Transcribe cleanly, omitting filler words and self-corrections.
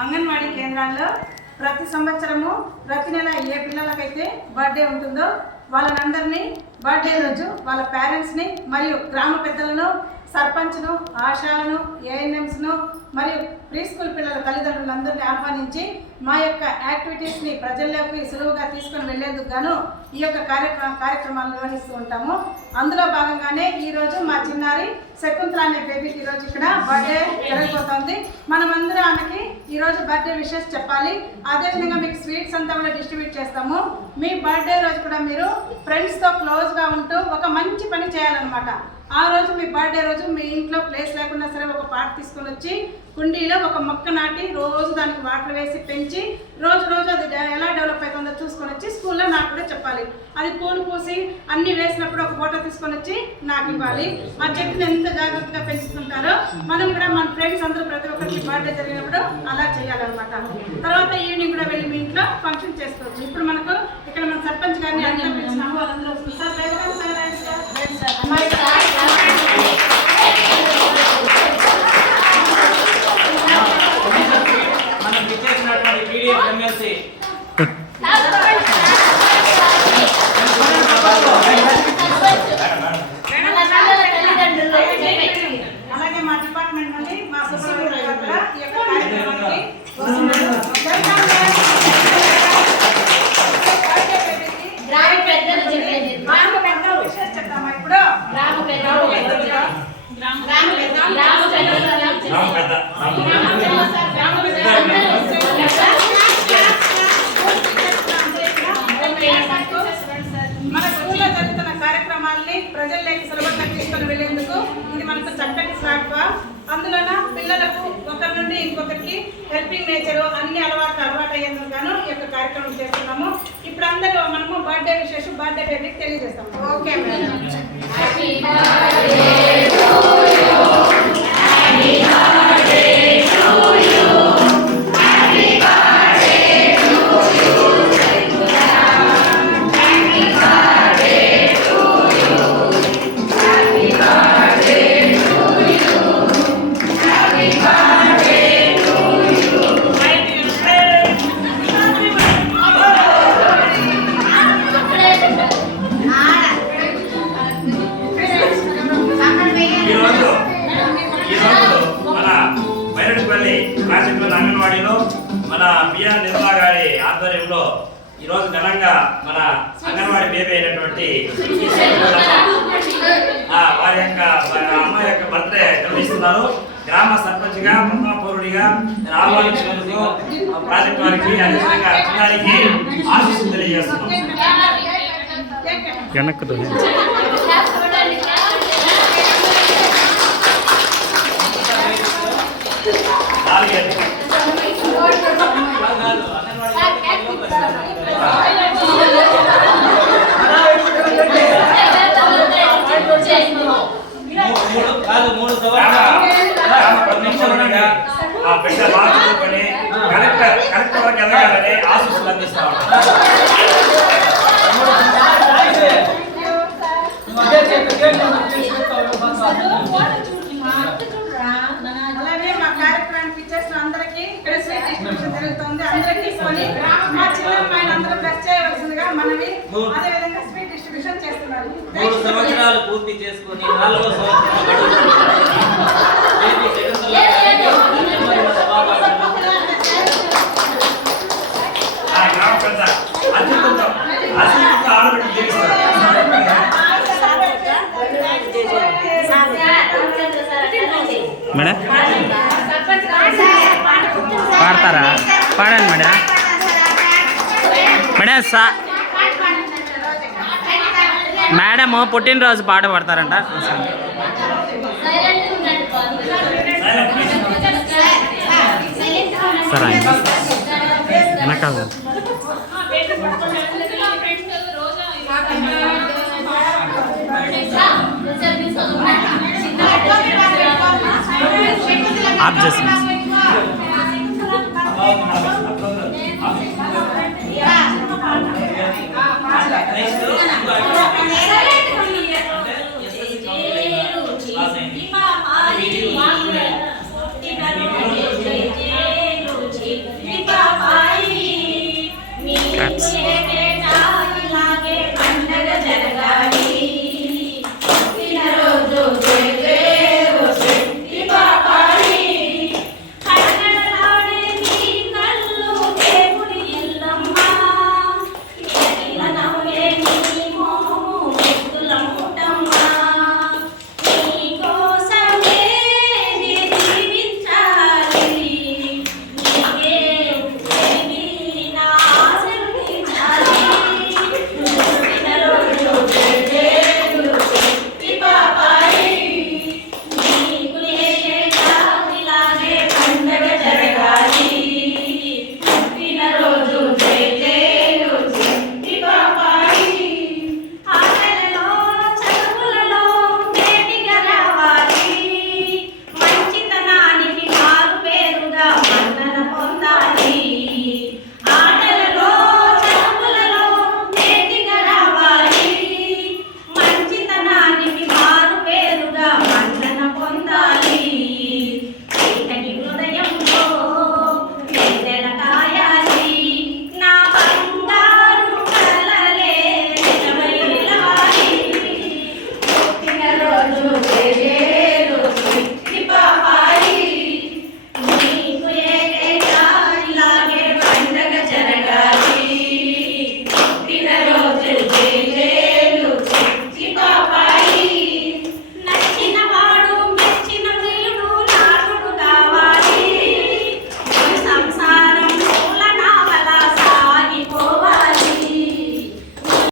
అంగన్వాడీ కేంద్రాల్లో ప్రతి సంవత్సరము ప్రతి నెల ఏ పిల్లలకైతే బర్త్డే ఉంటుందో వాళ్ళనందరినీ బర్త్డే రోజు వాళ్ళ పేరెంట్స్ని మరియు గ్రామ పెద్దలను, సర్పంచ్ను, ఆశాలను, ఏఎన్ఎంస్ను మరియు ప్రీ స్కూల్ పిల్లల తల్లిదండ్రులందరినీ ఆహ్వానించి మా యొక్క యాక్టివిటీస్ని ప్రజల్లోకి సులువుగా తీసుకొని వెళ్లేందుకు గాను ఈ యొక్క కార్యక్రమాలు నిర్వహిస్తూ ఉంటాము. అందులో భాగంగానే ఈరోజు మా చిన్నారి శకుంతల అనే బేబీకి ఈరోజు ఇక్కడ బర్త్డే జరగబోతోంది. మనమందరం ఆమెకి ఈరోజు బర్త్డే విషెస్ చెప్పాలి. అదేవిధంగా మీకు స్వీట్స్ అంతా కూడా డిస్ట్రిబ్యూట్ చేస్తాము. మీ బర్త్డే రోజు కూడా మీరు ఫ్రెండ్స్తో క్లోజ్గా ఉంటూ ఒక మంచి పని చేయాలన్నమాట. ఆ రోజు మీ బర్త్డే రోజు మీ ఇంట్లో ప్లేస్ లేకుండా సరే ఒక పాట్ తీసుకొని వచ్చి కుండీలో ఒక మొక్క నాటి రోజు దానికి వాటర్ వేసి పెంచి రోజు అది ఎలా డెవలప్ అవుతుందో చూసుకొని వచ్చి స్కూల్లో నాకు కూడా చెప్పాలి. అది పూలు పూసి అన్నీ వేసినప్పుడు ఒక ఫోటో తీసుకొని వచ్చి నాకు ఇవ్వాలి. ఆ చెట్టుని ఎంత జాగ్రత్తగా పెంచుతుంటారో మనం కూడా మన ఫ్రెండ్స్ అందరూ ప్రతి ఒక్కరికి బర్త్డే జరిగినప్పుడు అలా చేయాలన్నమాట. తర్వాత ఈవినింగ్ కూడా వెళ్ళి మీ ఇంట్లో ఫంక్షన్ చేసుకోవచ్చు. ఇప్పుడు మనకు ఇక్కడ మన సర్పంచ్ గారిని అంతా పిలిచినాము. వాళ్ళందరూ అలాగే మా డిపార్ట్మెంట్ నుండి మా సూపర్వైజర్ కూడా ఈ యొక్క కార్యక్రమానికి చెప్తామా ఇప్పుడు మన స్కూల్లో జరుగుతున్న కార్యక్రమాల్ని ప్రజల్లోకి సులభంగా తీసుకొని వెళ్లేందుకు ఇది మనకు చక్కటి ప్లాట్ఫామ్. అందులోన పిల్లలకు ఒకరి నుండి ఇంకొకరికి హెల్పింగ్ నేచర్ అన్ని అలవాటు అయ్యేందుకు గాను ఈ యొక్క కార్యక్రమం చేస్తున్నాము. ఇప్పుడు అందరూ మనము బర్త్డే విశేషం బర్త్డే బేబీకి తెలియజేస్తాము. Okay madam. అంగన్వాడీలో మన బిఆర్ నిర్మలా గారి ఆధ్వర్యంలో ఈరోజు ఘనంగా మన అంగన్వాడీ బేబీ అయినటువంటి వారి యొక్క అమ్మాయి యొక్క బర్త్డే నిర్వహిస్తున్నారు. గ్రామ సర్పంచ్గా, ప్రథమ పౌరుడిగా ఆహ్వానించినందుకు ప్రాజెక్ట్ వారికి అదేవిధంగా చిన్నారికి ఆశీస్సులు తెలియజేస్తున్నాం. బిడ్డ బాగా చదువుకొని కలెక్టర్ వరకు ఎదగాలని ఆశీస్సులు అందిస్తా అలాగే మా కార్యక్రమానికి ఇచ్చేసిన అందరికీ ఇక్కడ స్వీట్ డిస్ట్రిబ్యూషన్ జరుగుతుంది. అందరికీ మా చిన్న అమ్మాయిని అందరూ బ్లెస్ చేయవలసిందిగా మనవి. అదేవిధంగా స్వీట్ డిస్ట్రిబ్యూషన్ చేస్తున్నారు. 3 సంవత్సరాలు పూర్తి చేసుకుని 4వ సంవత్సరం మేడం పాడతారా? పాడండి మేడం. మేడం పుట్టినరోజు పాట పాడతారంట. సరే వెనకాల आप जैसे